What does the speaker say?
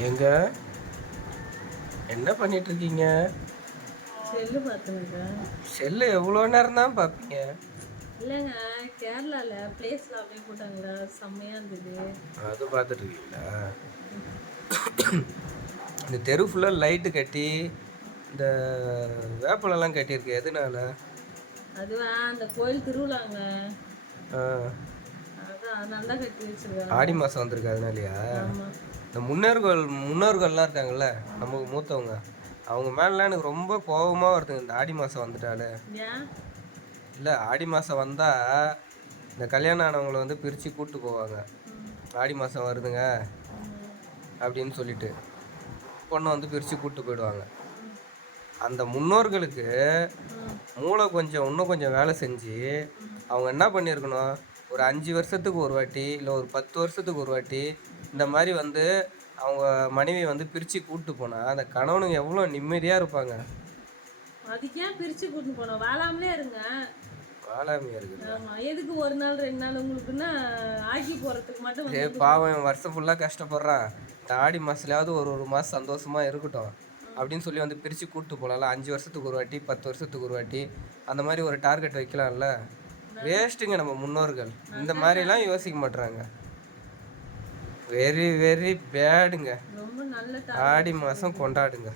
ஏங்க என்ன பண்ணிட்டு இருக்கீங்க? செல்லு பார்த்துனுங்க. செல்லு எவ்வளோ நேரம் தான் பார்ப்பீங்க? இல்லைங்க, கேரளால பிளேஸ்ல அப்படியே போட்டாங்களா, செம்மையா இருந்தது. அது பார்த்துட்டு இருக்கீங்களா? இந்த தெரு ஃபுல்லாக லைட்டு கட்டி இந்த வேப்பிலெல்லாம் கட்டியிருக்கு, எதனால? அதுவா அந்த கோயில் திருவிழாங்க. ஆ, அதான் அதனால தான் கட்டி வச்சிருக்காங்க. ஆடி மாதம் வந்திருக்கு அதனாலயா? ஆமா. இந்த முன்னோர்கள்லாம் இருக்காங்கல்ல, நமக்கு மூத்தவங்க, அவங்க மேலாம் எனக்கு ரொம்ப கோபமாக வருதுங்க இந்த ஆடி மாதம் வந்துட்டாலே. ஏன்? இல்லை, ஆடி மாதம் வந்தால் இந்த கல்யாணம் ஆனவங்களை வந்து பிரித்து கூப்பிட்டு போவாங்க. ஆடி மாதம் வருதுங்க அப்படின்னு சொல்லிட்டு பொண்ணை வந்து பிரித்து கூப்பிட்டு போயிடுவாங்க. அந்த முன்னோர்களுக்கு மூளை கொஞ்சம் இன்னும் கொஞ்சம் வேலை செஞ்சு அவங்க என்ன பண்ணியிருக்கணும், ஒரு 5 வருஷத்துக்கு ஒரு வாட்டி இல்லை ஒரு 10 வருஷத்துக்கு ஒரு வாட்டி இந்த மாதிரி வந்து அவங்க மனைவி வந்து பிரித்து கூப்பிட்டு போனால் அந்த கணவனுங்க எவ்வளோ நிம்மதியாக இருப்பாங்க. அதுக்கு ஏன் பிரிச்சு கூட்டிட்டு போனோம்? வாழாமலே இருங்க. வாழாமையாக இருக்குது. ஆமா, எதுக்கு ஒரு நாள் 2 நாள் உங்களுக்குன்னா ஆக்கி போறதுக்கு மட்டும் பாவம் வருஷம் ஃபுல்லாக கஷ்டப்படுறான், இந்த ஆடி மாதத்துலையாவது ஒரு மாதம் சந்தோஷமாக இருக்கட்டும் அப்படின்னு சொல்லி வந்து பிரித்து கூப்பிட்டு போகலாம்ல. 5 வருஷத்துக்கு ஒரு வாட்டி 10 வருஷத்துக்கு ஒரு வாட்டி அந்த மாதிரி ஒரு டார்கெட் வைக்கலாம்ல. வேஸ்ட்டுங்க நம்ம முன்னோர்கள், இந்த மாதிரிலாம் யோசிக்க மாட்டுறாங்க. வெரி வெரி பேடுங்க. ரொம்ப நல்ல ஆடி மாதம் கொண்டாடுங்க.